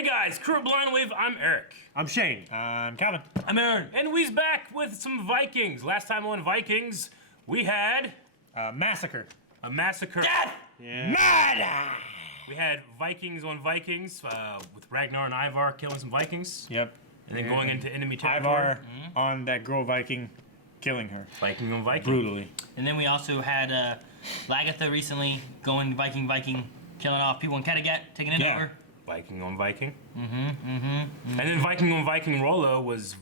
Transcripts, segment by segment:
Hey guys, Crew of Blind Wave, I'm Eric. I'm Shane. I'm Calvin. I'm Aaron. And we's back with some Vikings. Last time on Vikings, we had... Massacre. A massacre. Dad! Yeah. Murder! We had Vikings on Vikings, with Ragnar and Ivar killing some Vikings. Yep. And then going into enemy territory. Ivar on that girl Viking, killing her. Viking on Viking. Brutally. And then we also had Lagatha recently going Viking, killing off people in Kattegat, taking it over. Viking on Viking. And then Viking on Viking Rollo was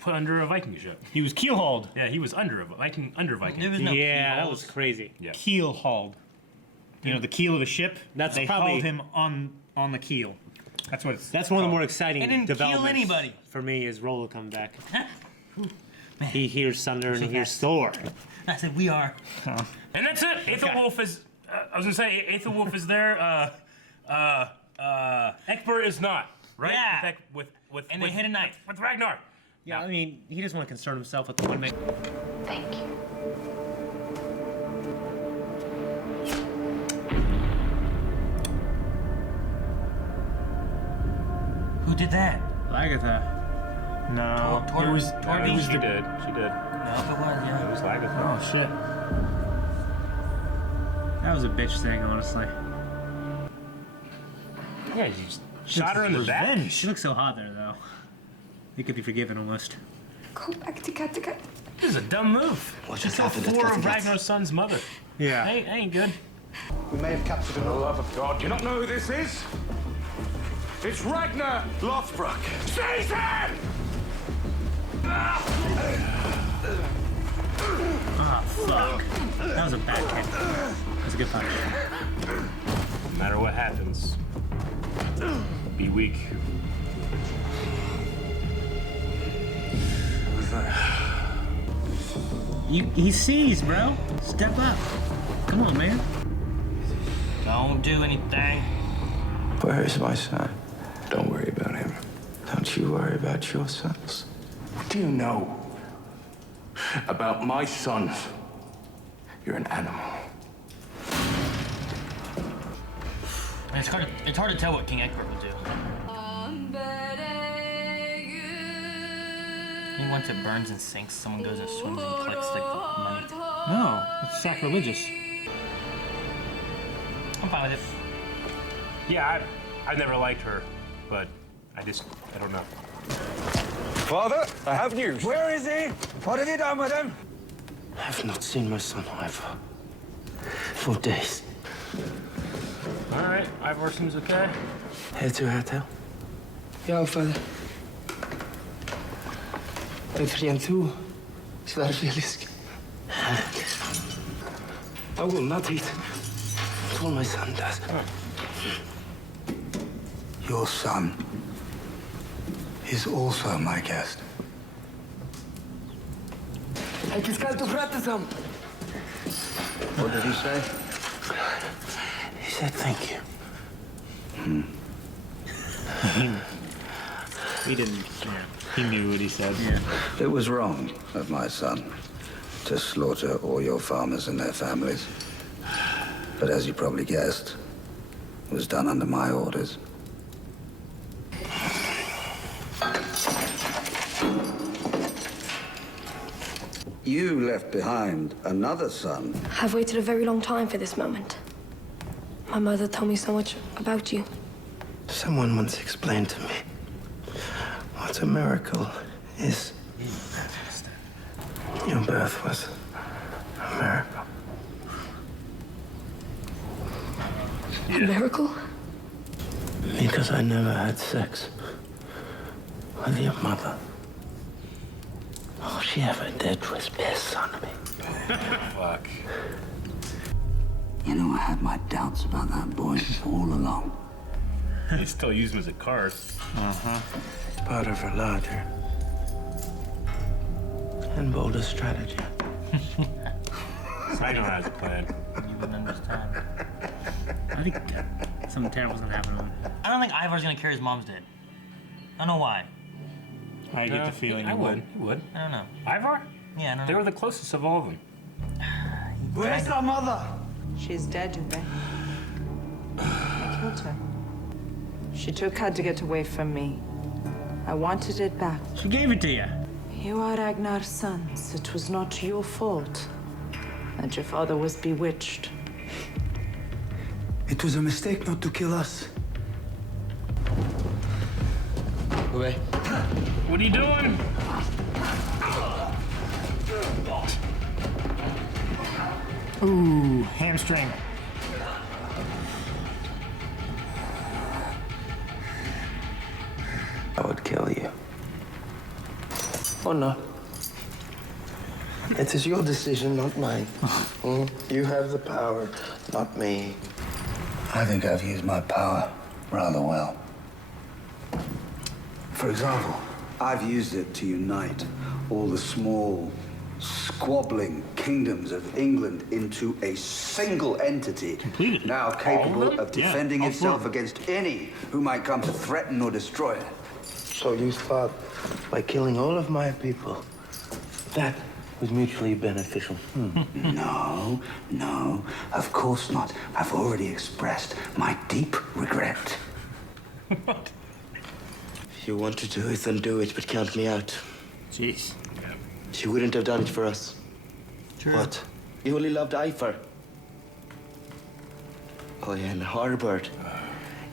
put under a Viking ship. He was keelhauled. Yeah, he was under a Viking, under Viking. There was no Yeah, that keels. was crazy. Yeah. Keelhauled. You know, the keel of a ship? That's they probably- hauled him on the keel. That's what it's That's one of the more called. exciting It didn't kill developments anybody. for me is Rollo coming back. Man. He hears thunder and he hears Thor. I said, we are. And that's it. Aethelwulf is. I was gonna say Aethelwulf is there. Egbert is not. Right? Yeah. With And they hit a knife. with Ragnar. Yeah, I mean, he doesn't want to concern himself with the one man. Thank you. Who did that? Lagatha. No. Tor- it was Torby? She did. She did. No, it was, It yeah. was Lagatha. Oh, shit. That was a bitch thing, honestly. Yeah, you just shot her in the back. Revenge. She looks so hot there, though. It could be forgiven almost. Go back to Kattegat. This is a dumb move. She killed 4 of Ragnar's son's mother. Yeah. Ain't good. We may have captured For the love of God, do you not know who this is? It's Ragnar Lothbrok. Seize him! Ah, fuck. That was a bad kick. That was a good punch. No matter what happens, be weak. Who's that? He sees, bro. Step up. Come on, man. Don't do anything. Where is my son? Don't worry about him. Don't you worry about your sons. What do you know about my sons? You're an animal. And it's hard to tell what King Egbert would do. I think once it burns and sinks, someone goes and swims and collects the money. No, it's sacrilegious. I'm fine with it. Yeah, I never liked her, but I don't know. Father, I have news. Where is he? What have you done with him? I've not seen my son, Ivar, for days. All right, Ivar seems okay. Head to hotel. Ja, vader. Een vriend toe. Zwerfjelisk. I will not eat until my son does. Your son is also my guest. Ik is koud op Rotterdam. What did he say? He said thank you. He didn't. Yeah. He knew what he said. Yeah. It was wrong of my son to slaughter all your farmers and their families. But as you probably guessed, it was done under my orders. You left behind another son. I've waited a very long time for this moment. My mother told me so much about you. Someone once explained to me what a miracle is. Your birth was a miracle. A miracle? Because I never had sex with your mother. All she ever did was piss on me. Fuck. You know, I had my doubts about that boy all along. They still use him as a card. Part of her larger and bolder strategy. I know has a plan. You wouldn't understand. I think something terrible's gonna happen to him. I don't think Ivar's gonna care his mom's dead. I don't know why. I get the feeling I he would. He would. I don't know. Ivar? Yeah, I don't They know. were the closest of all of them. Where's our mother? She's dead, Uwe. I killed her. She took her to get away from me. I wanted it back. She gave it to you. You are Ragnar's sons. It was not your fault that your father was bewitched. It was a mistake not to kill us. Away. What are you doing? Ooh, hamstring. I would kill you. Or not. It is your decision, not mine. You have the power, not me. I think I've used my power rather well. For example, I've used it to unite all the small, squabbling kingdoms of England into a single entity, Completed. now capable of defending Yeah, itself against any who might come to threaten or destroy it. So you thought by killing all of my people, that was mutually beneficial? No, no, of course not. I've already expressed my deep regret. If you want to do it, then do it, but count me out. Jeez. She wouldn't have done it for us. True. What? You only loved Ivar. Oh, yeah, and Harbord.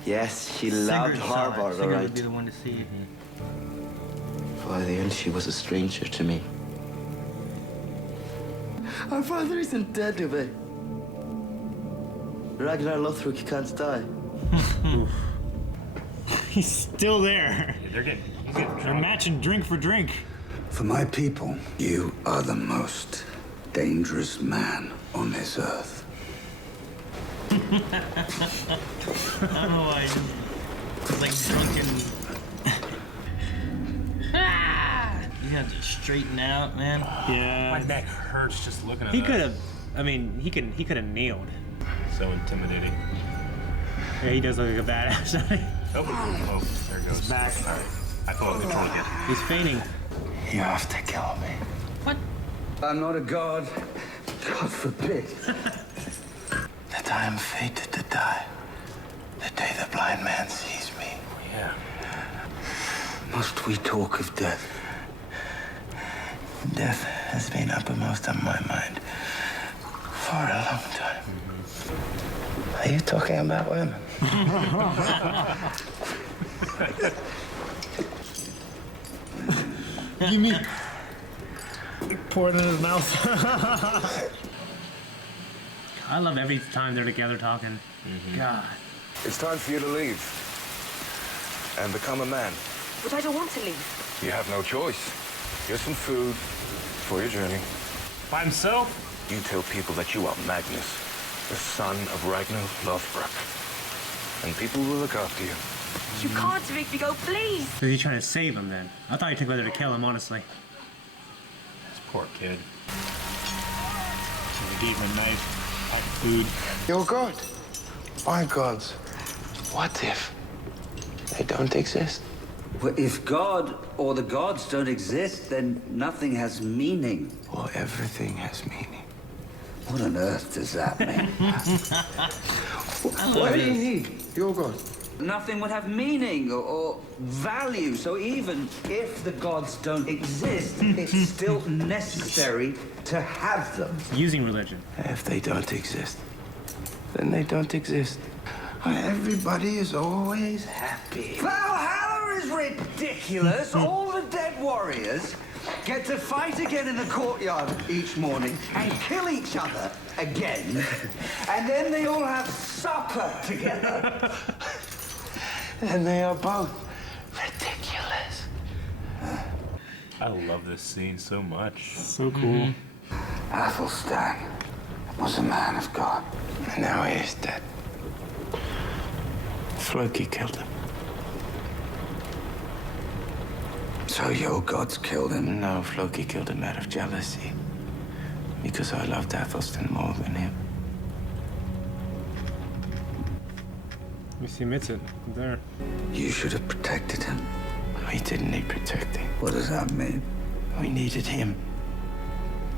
Yes, she loved Harbord, all Sigurd right. would be the one to see it. By the end, she was a stranger to me. Our father isn't dead, Uwe. Ragnar Lothbrok can't die. He's still there. Yeah, he's getting They're drunk. matching drink for drink. For my people, you are the most dangerous man on this earth. I don't know why. It's like drunken. You have to straighten out, man. My Yeah. neck hurts just looking at He that. could have. I mean, he could have kneeled. So intimidating. Yeah, he does look like a badass. Oh, there it goes. back. All right. I thought control again. He's fainting. You have to kill me. I'm not a god. God forbid. That I am fated to die. The day the blind man sees me. Yeah. Must we talk of death? Death has been uppermost on my mind for a long time. Are you talking about women? Gimme. Pour it in his mouth. I love every time they're together talking. God. It's time for you to leave and become a man. But I don't want to leave. You have no choice. Here's some food for your journey. By himself? You tell people that you are Magnus, the son of Ragnar Lothbrok. And people will look after you. You can't make me go, please. So he's trying to save him then. I thought he took whether to kill him, honestly. This poor kid. They gave him a knife, packed food. Your God. My gods. What if they don't exist? Well, if God or the gods don't exist, then nothing has meaning. Or everything has meaning. What on earth does that mean? What do you need? Your God. Nothing would have meaning or value. So even if the gods don't exist, it's still necessary to have them. Using religion. If they don't exist, then they don't exist. Everybody is always happy. Valhalla is ridiculous. All the dead warriors get to fight again in the courtyard each morning and kill each other again. And then they all have supper together. And they are both ridiculous. I love this scene so much. So cool. Athelstan was a man of God. And now he is dead. Floki killed him. So your gods killed him? No, Floki killed him out of jealousy. Because I loved Athelstan more than him. Let me see, admits it. There. You should have protected him. We didn't need protecting. What does that mean? We needed him.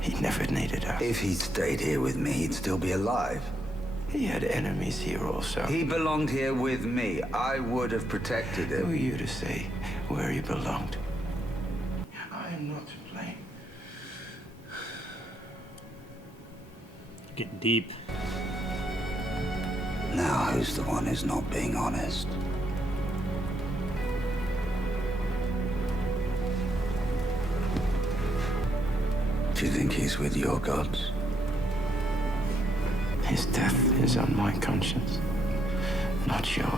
He never needed us. If he'd stayed here with me, he'd still be alive. He had enemies here also. He belonged here with me. I would have protected Who are him. you to say where he belonged? I am not to blame. Getting deep. Now, who's the one who's not being honest? Do you think he's with your gods? His death is on my conscience, not yours.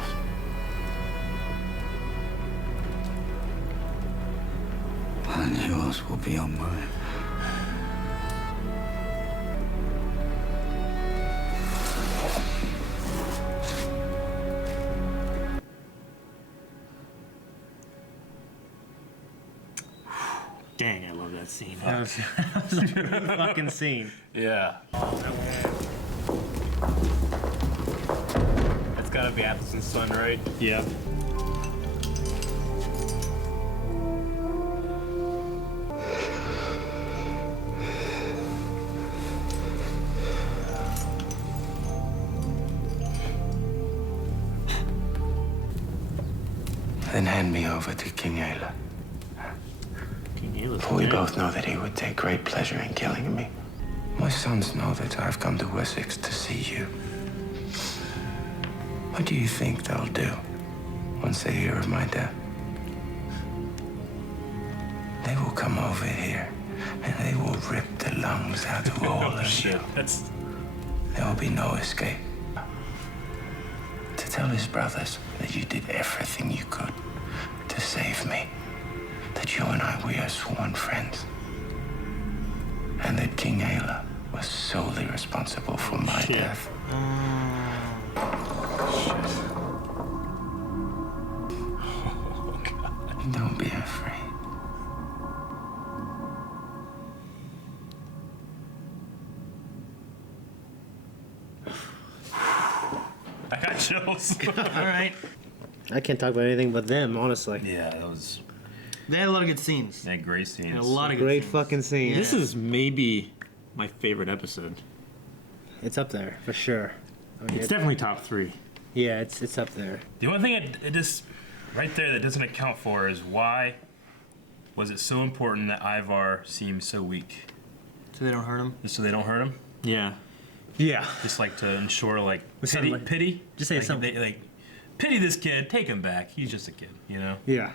And yours will be on mine. Dang, I love that scene. That was a good fucking scene. Yeah. That's gotta be Athelson's son, right? Yeah. Then hand me over to King Ayla. King Ayla's For we dead. both know that he would take great pleasure in killing me. My sons know that I've come to Wessex to see you. What do you think they'll do once they hear of my death? They will come over here and they will rip the lungs out of all of you. That's There will be no escape. To tell his brothers that you did everything you could to save me. That you and I, we are sworn friends. And that King Ayla was solely responsible for my death. Don't be afraid. I got chills. All right. I can't talk about anything but them, honestly. Yeah, that was They had a lot of good scenes. that great scene. And a lot of good Great scenes. fucking scene. Yeah. This is maybe my favorite episode. It's up there for sure. I mean, It's definitely top 3. yeah, it's up there. The one thing it just right there that doesn't account for is why was it so important that Ivar seems so weak? So they don't hurt him. Just so they don't hurt him? Yeah. Yeah. Just like to ensure like something pity, like- pity? just say like, something. they, like pity this kid, take him back. He's just a kid, you know? Yeah.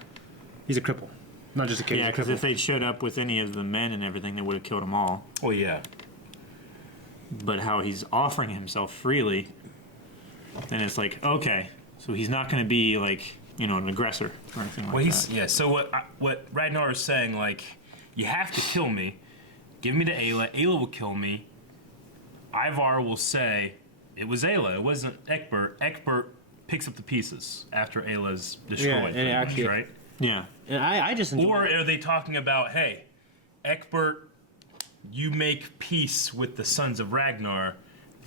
He's a cripple. Not just a kid. Yeah, he's a because cripple. if they'd showed up with any of the men and everything, they would have killed them all. Oh yeah. But how he's offering himself freely, then it's like, okay, so he's not going to be like, you know, an aggressor or anything like Well, he's that. yeah. So what Ragnar is saying, like, you have to kill me. Give me to Ayla. Ayla will kill me. Ivar will say it was Ayla. It wasn't Egbert. Egbert picks up the pieces after Ayla's destroyed. Yeah, and pretty much, actually- right? Yeah. And I just enjoy Or it. are they talking about, hey, Egbert, you make peace with the sons of Ragnar,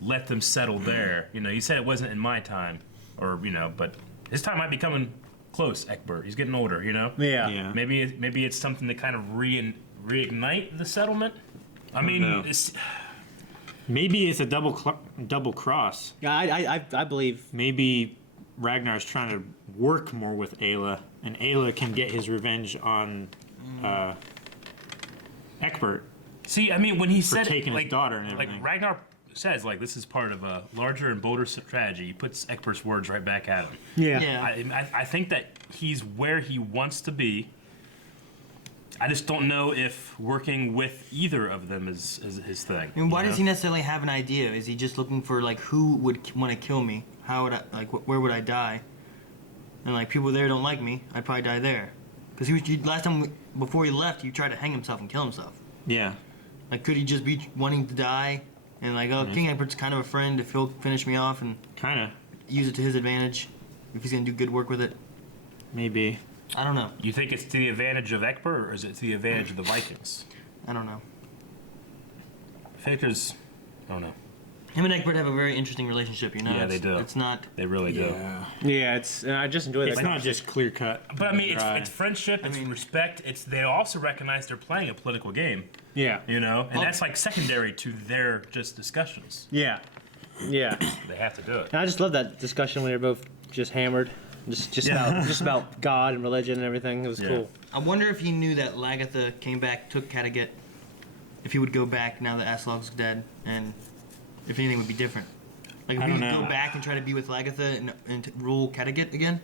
let them settle there. You know, you said it wasn't in my time, or you know, but his time might be coming close. Egbert, he's getting older. You know. Yeah. Yeah. Maybe it's something to kind of reignite the settlement. I mean, know. it's, Maybe it's a double cross. Yeah, I believe. Maybe Ragnar's trying to work more with Ayla, and Ayla can get his revenge on Egbert. see, I mean, when he said taking his like, daughter and like everything. Ragnar says, like this is part of a larger and bolder strategy. He puts Egbert's words right back at him. Yeah. Yeah. I think that he's where he wants to be. I just don't know if working with either of them is his thing. I mean, why you does know? he necessarily have an idea? Is he just looking for like who would want to kill me? How would I like? Where would I die? And like people there don't like me, I'd probably die there. Because last time before he left, he tried to hang himself and kill himself. Yeah. Like, could he just be wanting to die? And like, oh, King Egbert's kind of a friend. If he'll finish me off and Kind of. use it to his advantage, if he's gonna do good work with it, Maybe. I don't know. You think it's to the advantage of Egbert, or is it to the advantage of the Vikings? I don't know. I think there's, I don't know. Him and Egbert have a very interesting relationship. You know. Yeah, they It's- do. It's not. They really do. Yeah, it's. And I just enjoy It's that. not just clear cut. But I mean, it's friendship, it's mean- respect. It's they also recognize they're playing a political game, Yeah. you know, and that's like secondary to their just discussions. Yeah. Yeah. They have to do it. And I just love that discussion when they're both just hammered. Just about God and religion and everything. It was cool. I wonder if he knew that Lagatha came back, took Kattegat. If he would go back now that Aslog's dead, and if anything would be different. Like if I he don't could know. go back and try to be with Lagatha and rule Kattegat again.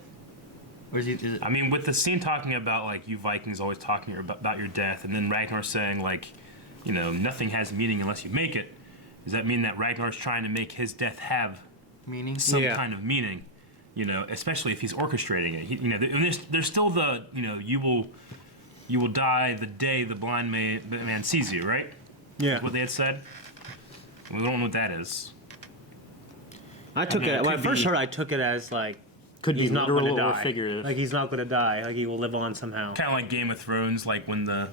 Or is it? I mean, with the scene talking about like you Vikings always talking about your death, and then Ragnar saying like, you know, nothing has meaning unless you make it. Does that mean that Ragnar's trying to make his death have Meaning? some kind of meaning? You know, especially if he's orchestrating it. You know, there's still the, you know, you will die the day the blind man sees you, right? Yeah. That's what they had said. We don't know what that is. I took mean, it it when I could first be- heard. I took it as like Could be he's not going to literal or die. figurative. Like he's not going to die. Like he will live on somehow. Kind of like Game of Thrones, like when the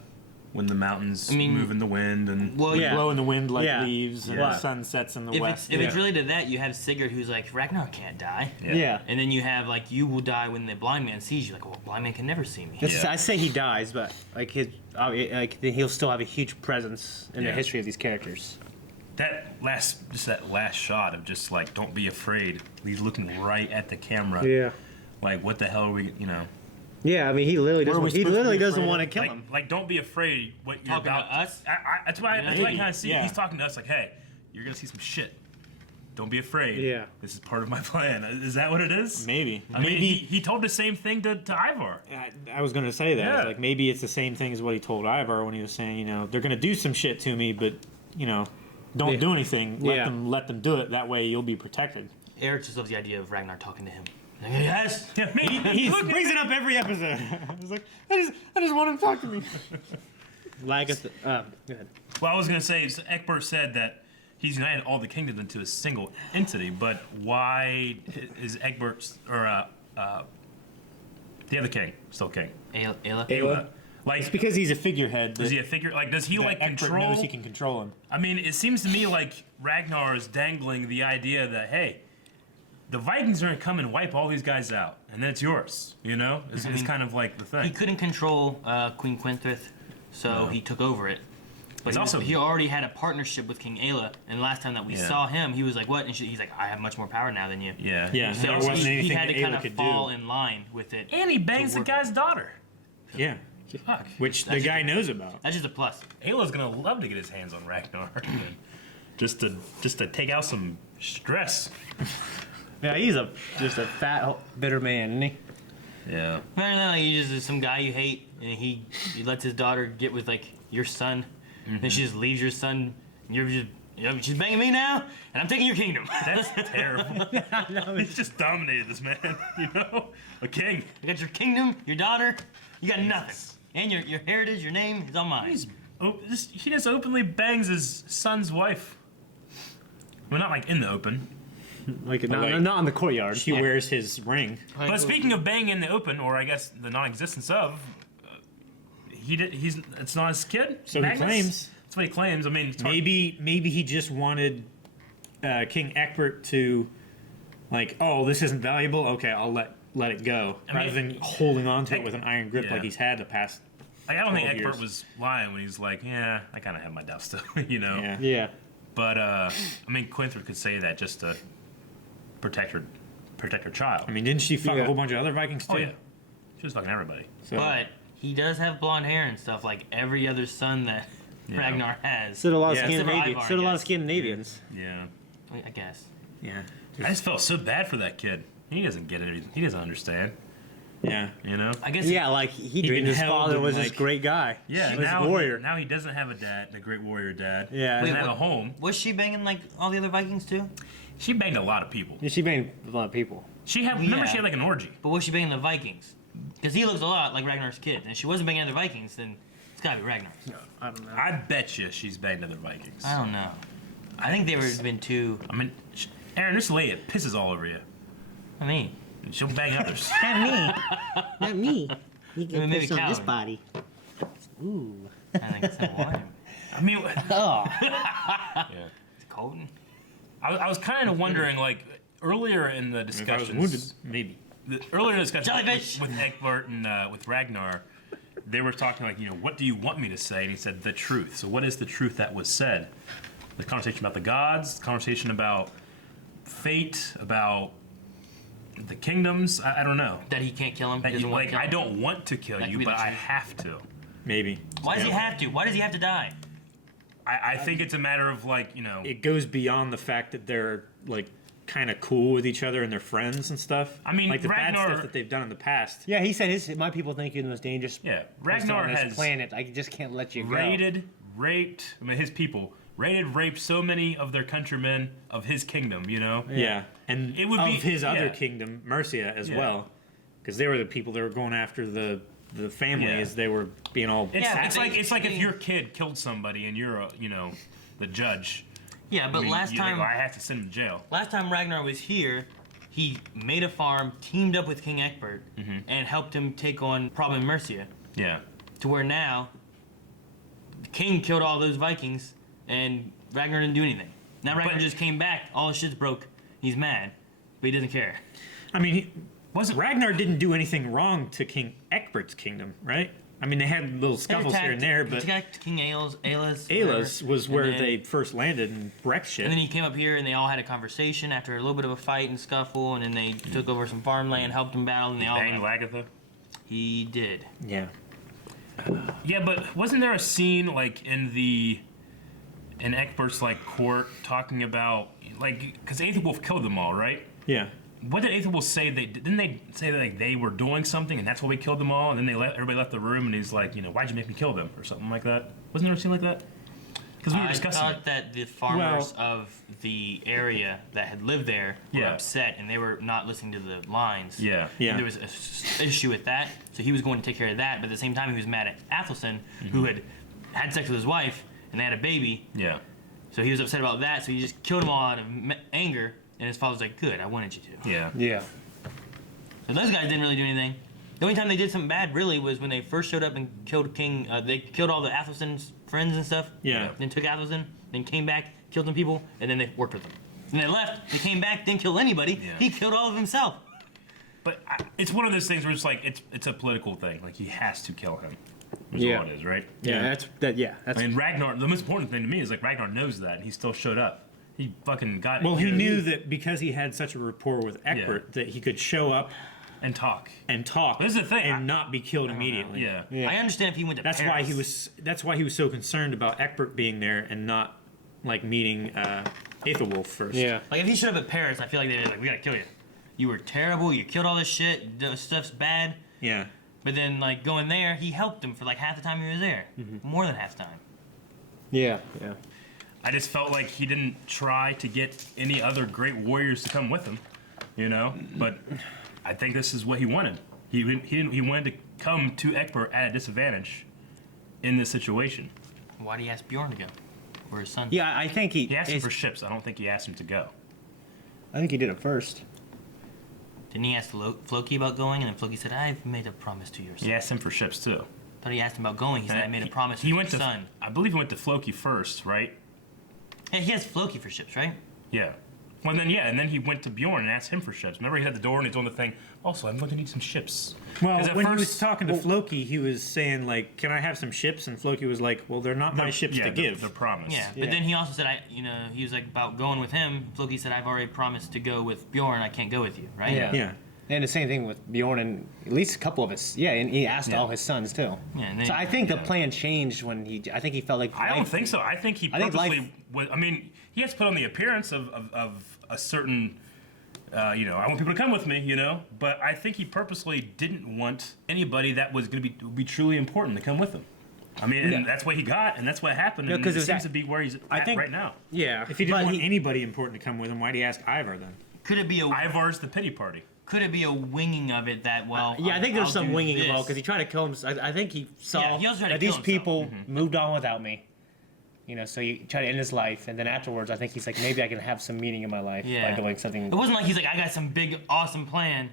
mountains I mean, move in the wind and Well, Yeah. blow in the wind like Yeah. leaves, and Yeah. the sun sets in the if west. it's related to that, you have Sigurd who's like Ragnar can't die. Yeah. And then you have like you will die when the blind man sees you. Like, well, blind man can never see me. I say he dies, but like he'll still have a huge presence in the Yeah. history of these characters. that last shot of just like don't be afraid. He's looking right at the camera. Yeah. Like what the hell are we? You know. Yeah, I mean, he literally Were we doesn't. He supposed to literally be doesn't afraid want to of- kill Like, him. like, don't be afraid. What you're Talking about. to us? That's why I Maybe, kind of see. yeah. He's talking to us like, hey, you're gonna see some shit. Don't be afraid. Yeah. This is part of my plan. Is that what it is? Maybe. I mean, he told the same thing to Ivar. I was going to say that. Yeah. Like maybe it's the same thing as what he told Ivar when he was saying, you know, they're going to do some shit to me, but you know, don't Yeah. do anything. Yeah. Let them do it. That way you'll be protected. Eric just loves the idea of Ragnar talking to him. Like, yes. Yeah, me. He brings it up every episode. He's like, I just want him to talk to me. Lagatha. Go ahead. Well, I was gonna say, so Egbert said that he's united all the kingdoms into a single entity, but why is Egbert or the other king still king? Ayla. Ayla. Like, It's because he's a figurehead. is he a figure? Like, does he like Egbert control? knows he can control him. I mean, it seems to me like Ragnar is dangling the idea that hey, the Vikings are gonna come and wipe all these guys out, and then it's yours. You know, it's kind of like the He thing. couldn't control Queen Quinthrith, so No. he took over it. But It's also- he already had a partnership with King Ayla, and last time that we Yeah. saw him, he was like, "What?" And he's like, "I have much more power now than you." Yeah. Yeah, So there wasn't he anything had that to kind Ayla of could fall do. in line with it. And he bangs the work. guy's daughter. Yeah, Fuck. which the That's guy just- knows about. That's just a plus. Ayla's gonna love to get his hands on Ragnar, just to take out some stress. Yeah, he's just a fat, bitter man, isn't he? Yeah. No, he just is some guy you hate, and he lets his daughter get with like your son, and she just leaves your son. And you're just, she's banging me now, and I'm taking your kingdom. That's terrible. He's just dominated this man, you know? A king. You got your kingdom, your daughter, you got nothing, and your heritage, your name is all mine. He just openly bangs his son's wife. Well, not like in the open. Like, like- not in the courtyard. She wears his ring. But speaking of banging in the open, or I guess the non-existence of, it's not his kid. So he Magnus? claims. That's what he claims. I mean, it's hard- Maybe he just wanted King Egbert to, like, oh, this isn't valuable. Okay, I'll let it go, rather than holding on to it with an iron grip Yeah. like he's had the past. Like, I don't think 12 Egbert years. was lying when he's like, yeah, I kind of have my doubts still, you know. Yeah. Yeah. But I mean, Quinthrith could say that just to protect her child. I mean, didn't she fuck Yeah. a whole bunch of other Vikings too? Oh yeah, she was fucking everybody. So, But he does have blonde hair and stuff like every other son that Yeah. Ragnar has. So did a lot of Yeah. Scandinavians. Ivar, So did a lot of yes. Scandinavians. Yeah. I guess. yeah, I just felt so bad for that kid. He doesn't get it. He doesn't understand. yeah. You know. I guess. Yeah, like he dreamed been his held father in, was this like- great guy. Yeah. he was Now a warrior. Now he doesn't have a dad, the great warrior dad. Yeah. Doesn't Wait, have a what- home. Was she banging like all the other Vikings too? She banged a lot of people. Yeah, she banged a lot of people. She had. Well, Remember, yeah. she had like an orgy. But was she banging the Vikings? Because he looks a lot like Ragnar's kid, and if she wasn't banging other Vikings, then it's gotta be Ragnar's. I don't know. I bet you she's banged other Vikings. I don't know. I think they were been too. I mean, Aaron, this lady it pisses all over you. I mean, And she'll bang others. Not me. Not me. You Well, maybe Calvin. body. Ooh. I think it's a wine. I mean, Oh. It's cold. I was kind of wondering, like earlier in the If I was discussions. wounded, maybe. Earlier in the discussion Jellyfish! with Egbert and with Ragnar, they were talking like, you know, what do you want me to say? And he said the truth. So what is the truth that was said? The conversation about the gods, the conversation about fate, about the kingdoms. I don't know. That he can't kill him. He That doesn't you, want like, to kill I him. don't want to kill That you, could be but the I truth. have to. Maybe. Why does he have to? Why does he have to die? I think it's a matter of like, It goes beyond the fact that they're like kind of cool with each other and they're friends and stuff. I mean, like the bad Ragnar- stuff that they've done in the past. Yeah, he said my people think you're the most dangerous person Ragnar on this has planet. I just can't let you go. raped, I mean, his people, raped so many of their countrymen of his kingdom, Yeah, and It would of be- his other yeah. kingdom, Mercia, as Yeah. well, because they were the people that were going after the family Yeah. as they were being all. It's like if your kid killed somebody and you're the judge. Yeah, but last time I have to send him to jail. Last time Ragnar was here, he made a farm, teamed up with King Egbert, and helped him take on problem in Mercia. Yeah. To where now, the king killed all those Vikings, and Ragnar didn't do anything. Now Ragnar just came back, all his shit's broke, he's mad, but he doesn't care. I mean, Ragnar didn't do anything wrong to King Egbert's kingdom, right? I mean, they had little scuffles here and there, but He attacked King Aelas. Aelas was and where then- they first landed and wrecked shit. And then he came up here and they all had a conversation after a little bit of a fight and scuffle, and then they took over some farmland, helped him battle, and they all Bang Lagatha? He did. Yeah. Yeah, but wasn't there a scene like in Egbert's like court talking about because Aethelwulf killed them all, right? Yeah. What did Aethelwulf say? Didn't they say that like, they were doing something and that's why we killed them all? And then everybody left the room and he's like, why'd you make me kill them or something like that? Wasn't there a scene like that? Because we were I discussing thought it. that the farmers of the area that had lived there were upset and they were not listening to the lines. Yeah. Yeah. And there was an issue with that, so he was going to take care of that. But at the same time, he was mad at Athelstan, who had sex with his wife and they had a baby. Yeah. So he was upset about that. So he just killed them all out of anger. And his father's like, "Good, I wanted you to." Yeah. Yeah. So those guys didn't really do anything. The only time they did something bad really was when they first showed up and killed King. They killed all the Athelstan's friends and stuff. Yeah. Then took Athelstan, then came back, killed some people, and then they worked with them. And they left. They came back, didn't kill anybody. Yeah. He killed all of himself. But it's one of those things where it's like it's a political thing. Like he has to kill him. Is Yeah. all it is, right? Yeah, that's that. Yeah, that's. I mean, Ragnar. The most important thing to me is like Ragnar knows that and he still showed up. He fucking got. Well, he knew that because he had such a rapport with Egbert that he could show up and talk This is the thing, and not be killed immediately. Yeah. I understand if he went to That's Paris. why he was. That's why he was so concerned about Egbert being there and not like meeting Aethelwulf first. Yeah. Like if he showed up at Paris, I feel like they'd be like, "We gotta kill you. You were terrible. You killed all this shit. This stuff's bad." Yeah. But then, like going there, he helped him for like half the time he was there, more than half the time. Yeah. Yeah. I just felt like he didn't try to get any other great warriors to come with him, But I think this is what he wanted. He wanted to come to Egbert at a disadvantage in this situation. Why did he ask Bjorn to go, or his son? Yeah, I think He asked him for ships. I don't think he asked him to go. I think he did it first. Didn't he ask Floki about going, and then Floki said, "I've made a promise to your son." He asked him for ships too. Thought he asked him about going. He said, "I made a promise to He your went to. son." I believe he went to Floki first, right? Yeah, he has Floki for ships, right? Yeah. Well, then and then he went to Bjorn and asked him for ships. Remember, he had the door and he's doing the thing. Also, I'm going to need some ships. Well, 'Cause at when he was first- talking to Floki, he was saying like, "Can I have some ships?" And Floki was like, "Well, they're not my ships to give." The promise. Yeah, but then he also said, he was like about going with him. Floki said, "I've already promised to go with Bjorn. I can't go with you," right? Yeah. Yeah. And the same thing with Bjorn and at least a couple of his. Yeah, and he asked all his sons too. Yeah, and then, So I think the plan changed when I think he felt like. I don't think so. I think he purposely. life- Was, I mean, he has to put on the appearance of a certain. I want people to come with me, But I think he purposely didn't want anybody that was going to be truly important to come with him. I mean, and that's what he got, and that's what happened. No, And 'cause it it was seems that- to be where he's I at think- right now. Yeah. If he didn't but want anybody important to come with him, why'd he ask Ivar then? could it be a Ivar's the pity party. could it be a winging of it that Yeah, I think there's I'll some do winging this. involved because he tried to kill him. I think he saw Yeah, he also tried to that kill these himself. people moved on without me. So he tried to end his life, and then afterwards, I think he's like, maybe I can have some meaning in my life Yeah. by doing something. It wasn't like he's like, "I got some big awesome plan.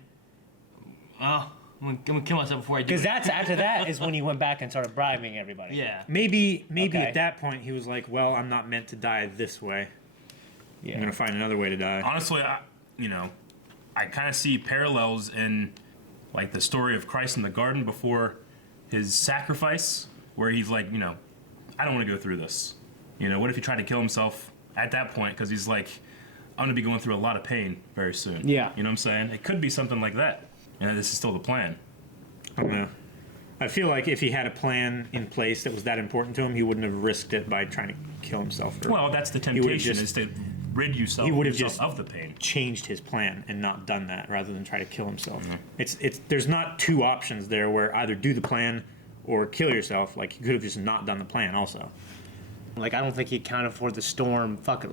Oh, I'm gonna kill myself before I do it." Because that's after that is when he went back and started bribing everybody. Yeah. Maybe Okay. at that point he was like, "Well, I'm not meant to die this way. Yeah. I'm gonna find another way to die." Honestly, I kind of see parallels in like the story of Christ in the garden before his sacrifice, where he's like, I don't want to go through this. What if he tried to kill himself at that point? Because he's like, I'm gonna be going through a lot of pain very soon. Yeah. You know what I'm saying? It could be something like that. And this is still the plan. I don't know. I feel like if he had a plan in place that was that important to him, he wouldn't have risked it by trying to kill himself. Well, that's the temptation, is to rid yourself, he would have just of the pain. Changed his plan and not done that rather than try to kill himself. It's there's not two options there where either do the plan or kill yourself. Like, he could have just not done the plan also. Like, I don't think he accounted for the storm, fucking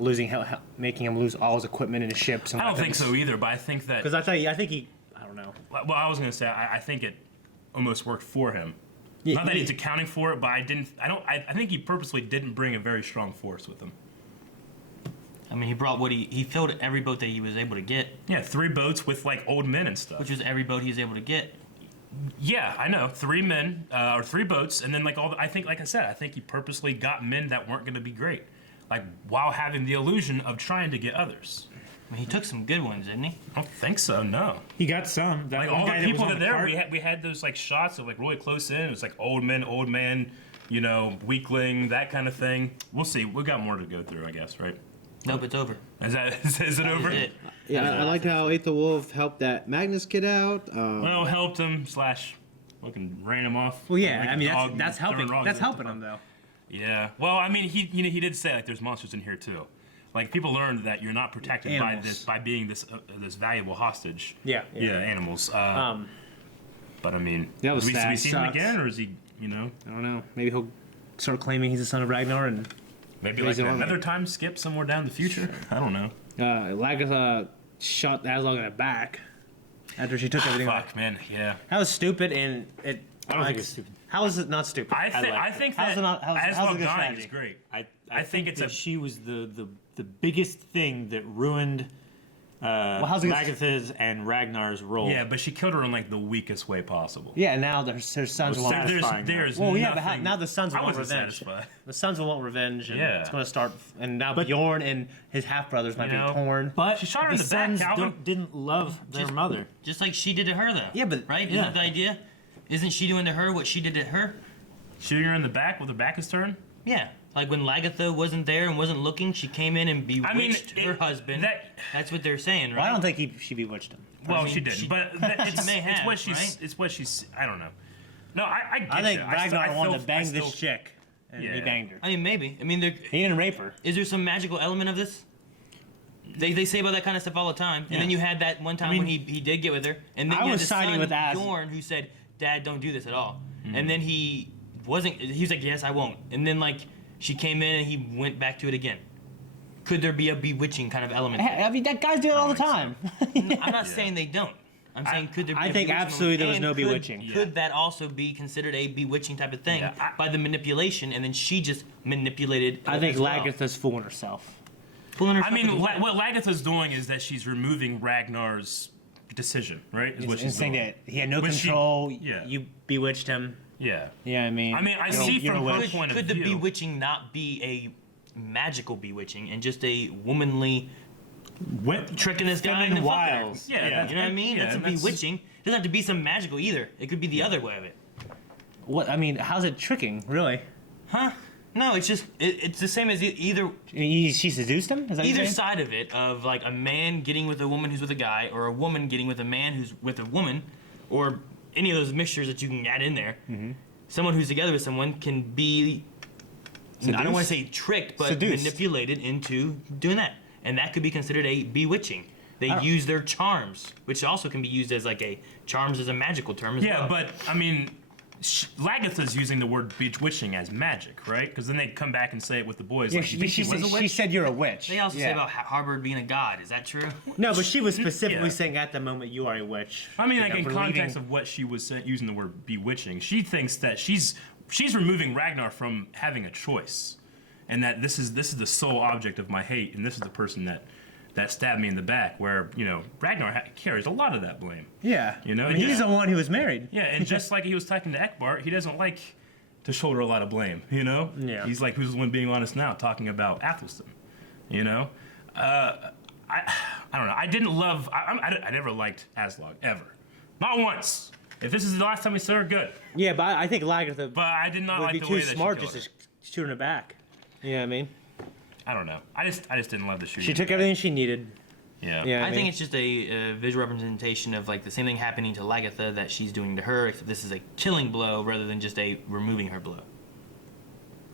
making him lose all his equipment and his ships. And I don't think so either, but I think that... Because I think he, I don't know. Well, I was going to say, I think it almost worked for him. Yeah, Not that he's accounting for it, but I think he purposely didn't bring a very strong force with him. I mean, he brought what he filled every boat that he was able to get. Yeah, 3 boats with, like, old men and stuff. Which was every boat he was able to get. Yeah, I know. 3 men, or 3 boats, and then, like, I think, like I said, I think he purposely got men that weren't going to be great. Like, while having the illusion of trying to get others. I mean, he took some good ones, didn't he? I don't think so, no. He got some. That like, all the people that there, we had those, like, shots of, like, really close in. It was, like, old man, you know, weakling, that kind of thing. We'll see. We got more to go through, I guess, right? Nope, it's over. Is it over? It. Yeah, I liked how Ate the Wolf helped that Magnus kid out. Well, helped him / fucking ran him off. Well, yeah, like I mean, that's helping. That's helping him, though. Yeah. Well, I mean, he did say, like, there's monsters in here too. Like, people learned that you're not protected by being this valuable hostage. Yeah. Animals. But I mean, that was do we see him again, or is he? You know, I don't know. Maybe he'll start claiming he's the son of Ragnar and. Maybe like another time skip somewhere down the future. I don't know. Lagatha shot Aslog in the back after she took everything. Fuck, man, yeah. That was stupid, and it. I don't think it's stupid. How is it not stupid? I think that Aslog dying is great. I think it's she was the biggest thing that ruined Lagatha's and Ragnar's role. Yeah, but she killed her in, like, the weakest way possible. Yeah, now her sons will want there's well, yeah, nothing, but now the sons will want revenge. Satisfied. The sons will want revenge, and yeah. it's going to start. And now Bjorn and his half brothers might be torn. But she shot her in the back. Calvin didn't love their mother, just like she did to her, though. Yeah, but right? Isn't that the idea? Isn't she doing to her what she did to her? Shooting her in the back with her back is turned. Yeah. Like when Lagatha wasn't there and wasn't looking, she came in and bewitched her husband. That's what they're saying, right? Well, I don't think she bewitched him. Well, she didn't, but it's what she's. Right? It's what she's. I don't know. No, I get I think you. Ragnar wanted to bang this chick, and he banged her. I mean, maybe. I mean, he didn't rape her. Is there some magical element of this? They say about that kind of stuff all the time. And then you had that one time when he did get with her, and then I you was had the siding son, with Bjorn, who said, "Dad, don't do this at all." And then he wasn't. He was like, "Yes, I won't." And then like. She came in and he went back to it again. Could there be a bewitching kind of element? I mean, that guys do it all the time. I'm not saying they don't. I'm saying could there be I think absolutely there was no bewitching. Could that also be considered a bewitching type of thing by the manipulation, and then she just manipulated I think Lagatha's fooling herself. I mean, what Lagatha's doing is that she's removing Ragnar's decision, right? Is what she's saying doing. that he had no control. You bewitched him. Yeah. Yeah, I mean, I see from her point of view. Could the bewitching not be a magical bewitching and just a womanly tricking this guy in the wiles? Yeah, you know what I mean? That's a bewitching. It doesn't have to be some magical either. It could be the other way of it. What? I mean, how's it tricking, really? Huh? No, it's just it's the same as either. She seduced him. Is that either side of it, of like a man getting with a woman who's with a guy, or a woman getting with a man who's with a woman, or any of those mixtures that you can add in there. Someone who's together with someone can be, I don't want to say tricked, but manipulated into doing that. And that could be considered a bewitching. They use their charms, which also can be used as like charms as a magical term as well. Yeah, but I mean, Lagatha's using the word bewitching as magic, right? Because then they'd come back and say it with the boys. Yeah, like, she said you're a witch. They also say about Harvard being a god. Is that true? No, but she was specifically saying at the moment you are a witch. I mean, like in context of what she was using the word bewitching, she thinks that she's removing Ragnar from having a choice, and that this is the sole object of my hate, and this is the person that stabbed me in the back, where, you know, Ragnar carries a lot of that blame. Yeah. You know? I mean, he's the one who was married. Yeah, and just like he was talking to Ekbart, he doesn't like to shoulder a lot of blame, you know? Yeah. He's like, who's the one being honest now, talking about Athelstan, you know? I don't know. I didn't love... I never liked Aslog, ever. Not once. If this is the last time we saw her, good. Yeah, but I think Lagatha but I did not would like be the too way that smart she just to shoot her in the back. You know what I mean? I don't know. I just didn't love the shooting. She took everything she needed. Yeah. Yeah, I think it's just a visual representation of like the same thing happening to Lagatha that she's doing to her, except this is a killing blow rather than just a removing her blow.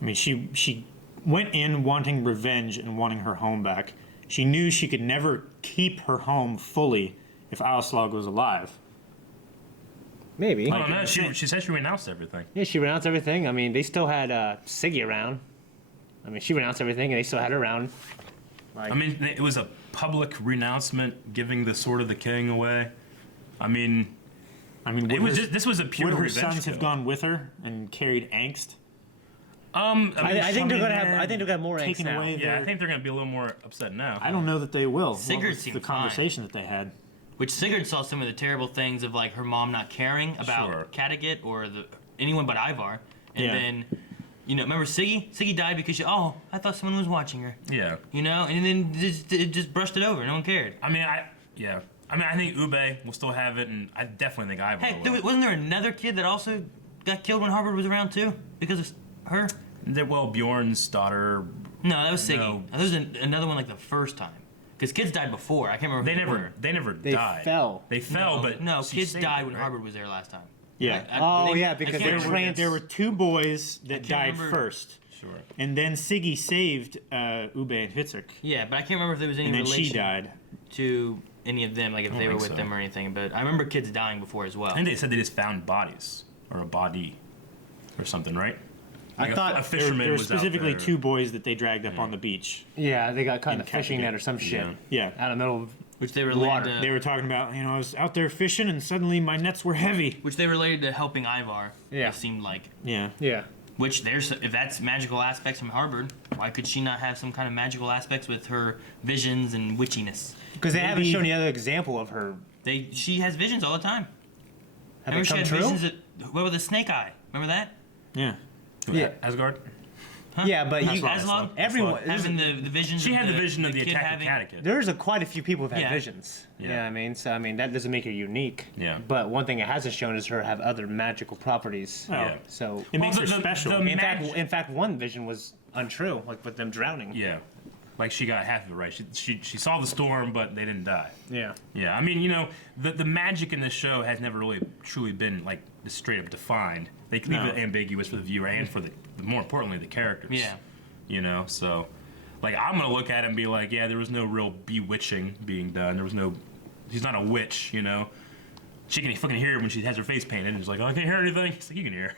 I mean, she went in wanting revenge and wanting her home back. She knew she could never keep her home fully if Auslag was alive. Maybe. I don't know. She said she renounced everything. Yeah, she renounced everything. I mean, they still had Siggy around. I mean, she renounced everything, and they still had her around. I mean, it was a public renouncement, giving the sword of the king away. I mean, this was a pure would her revenge sons have kill. gone with her and carried angst? I think they're gonna have more angst taking now. away Yeah, their- I think they're gonna be a little more upset now. I don't know that they will. Sigurd What was seemed the conversation that they had. Which Sigurd saw some of the terrible things of like her mom not caring about Sure. Kattegat or anyone but Ivar, and Yeah. then. Remember Siggy? Siggy died because I thought someone was watching her. Yeah. And then it just brushed it over. No one cared. I mean, I think Ube will still have it, and I definitely think Ivar Hey, will. wasn't there another kid that also got killed when Harbard was around too? Because of her? Well, Bjorn's daughter. No, that was Siggy. No. There was another one like the first time. Because kids died before. I can't remember. They never They died. fell. They fell, but no, she kids saved died it, when right? Harbard was there last time. Yeah. Because There were two boys that can't died remember- first. Sure. And then Siggy saved Ube and Hitzuk. Yeah, but I can't remember if there was any And then relation she died. to any of them, like if I they don't were think with so. them or anything. But I remember kids dying before as well. I think they said they just found bodies or a body or something, right? Like thought a fisherman there were was out specifically there. two boys that they dragged up on the beach. Yeah, they got caught in a In fishing Kattegat. net or some shit. Yeah. Yeah. Out of the middle of Which they related water. to, They were talking about, I was out there fishing and suddenly my nets were heavy. which they related to helping Ivar. Yeah. It seemed like. Yeah. Yeah. Which if that's magical aspects from Harbard, why could she not have some kind of magical aspects with her visions and witchiness? Because they haven't Maybe- shown any other example of her. She has visions all the time. Have Remember they she come had true? visions what with the snake eye? Remember that? Yeah. Yeah. Asgard. Yeah, but you, Aslog? everyone. Having the visions. She had the vision of the kid attack of having- Kattegat. There's quite a few people who've had Yeah. visions. Yeah. You know what I mean? So, I mean, that doesn't make her unique. Yeah. But one thing it hasn't shown is her have other magical properties. Yeah. So, It makes Well, her the- special. the- in fact, one vision was untrue, like with them drowning. Yeah. Like she got half of it right. She saw the storm, but they didn't die. Yeah. Yeah. I mean, the magic in this show has never really truly been like straight up defined. They leave it ambiguous for the viewer and for more importantly, the characters. Yeah. So like I'm gonna look at it and be like, yeah, there was no real bewitching being done. There was no. She's not a witch. She can fucking hear when she has her face painted and she's like, oh, I can't hear anything. It's like, you can hear.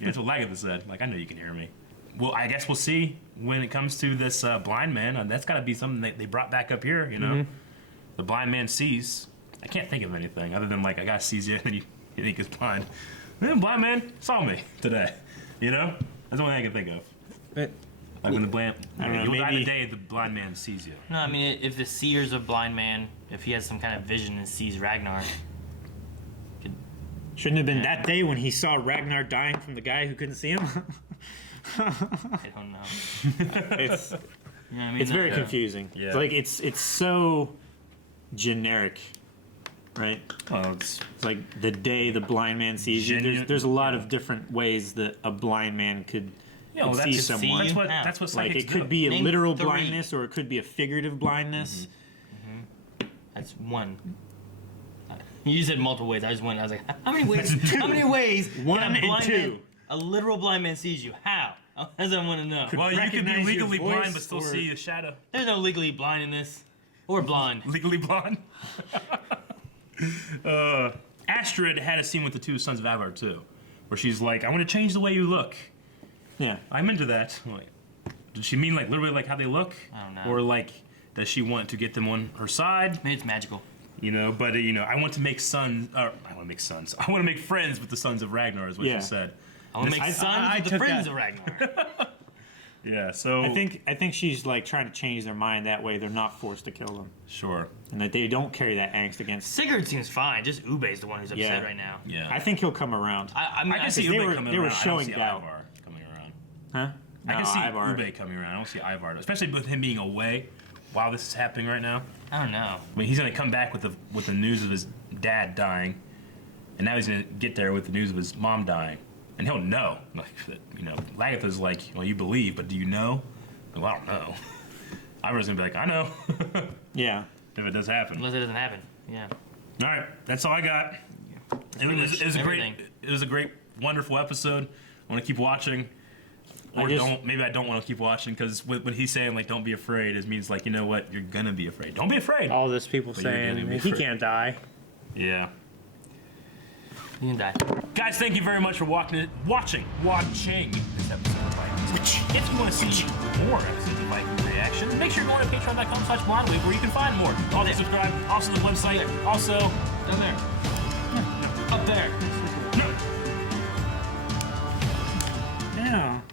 That's what Lagatha said. Like, I know you can hear me. Well, I guess we'll see when it comes to this blind man. That's got to be something that they brought back up here, The blind man sees. I can't think of anything other than, like, a guy sees you and you think he's blind. The blind man saw me today, That's the only thing I can think of. Like when the blind, I don't know, you'll die the maybe- day the blind man sees you. No, I mean, if the seer's a blind man, if he has some kind of vision and sees Ragnar, Shouldn't have been that day when he saw Ragnar dying from the guy who couldn't see him. I don't know. It's You know what I mean? it's very confusing. Yeah. It's like it's so generic, right? It's It's like the day the blind man sees you. Genuine- There's a lot of different ways that a blind man could well, see someone. That's what Yeah. that's what Like psychics it could do. be a Name literal 3. blindness or it could be a figurative blindness. That's one. You said multiple ways. I was like, how many ways? How many ways? One can a and blind 2. man- a literal blind man sees you. How? That's what I want to know. Well, you could be recognize your legally blind voice but still or- see a shadow. There's no legally blind in this, or blonde. Legally blonde. Astrid had a scene with the two sons of Ivar too, where she's like, "I want to change the way you look." Yeah. I'm into that. Like, did she mean like literally like how they look? I don't know. Or like, does she want to get them on her side? Maybe it's magical. But I want to make sons. I want to make sons. I want to make friends with the sons of Ragnar, is what Yeah. she said. I want to make I sons with the took friends that. of Ragnar. Yeah. So I think she's like trying to change their mind that way they're not forced to kill them. sure. And that they don't carry that angst against. Sigurd seems fine. Just Ube's the one who's upset Yeah. right now. Yeah. I think he'll come around. I mean, I can see they Ube were- coming they were around. I showing don't see doubt. Ivar coming around. Huh? I can No, see Ivar. Ube coming around. I don't see Ivar, especially with him being away while this is happening right now. I don't know. I mean, he's gonna come back with the news of his dad dying, and now he's gonna get there with the news of his mom dying, and he'll know. Like, Lagatha's like, well, you believe, but do you know? Well, I don't know. Ivar's gonna be like, I know. Yeah. If it does happen. Unless it doesn't happen. Yeah. All right, that's all I got. It was a great, wonderful episode. I want to keep watching, or don't. Maybe I don't want to keep watching because when he's saying like "don't be afraid," it means like, you know what, you're gonna be afraid. Don't be afraid. All this people But you're gonna saying be he afraid. can't die. Yeah. He can die. Guys, thank you very much for watching this episode of Vikings. If you want to see more episodes of Viking Reaction, make sure you go to patreon.com/blondweek where you can find more. Also subscribe, also the website, also down there. Up there.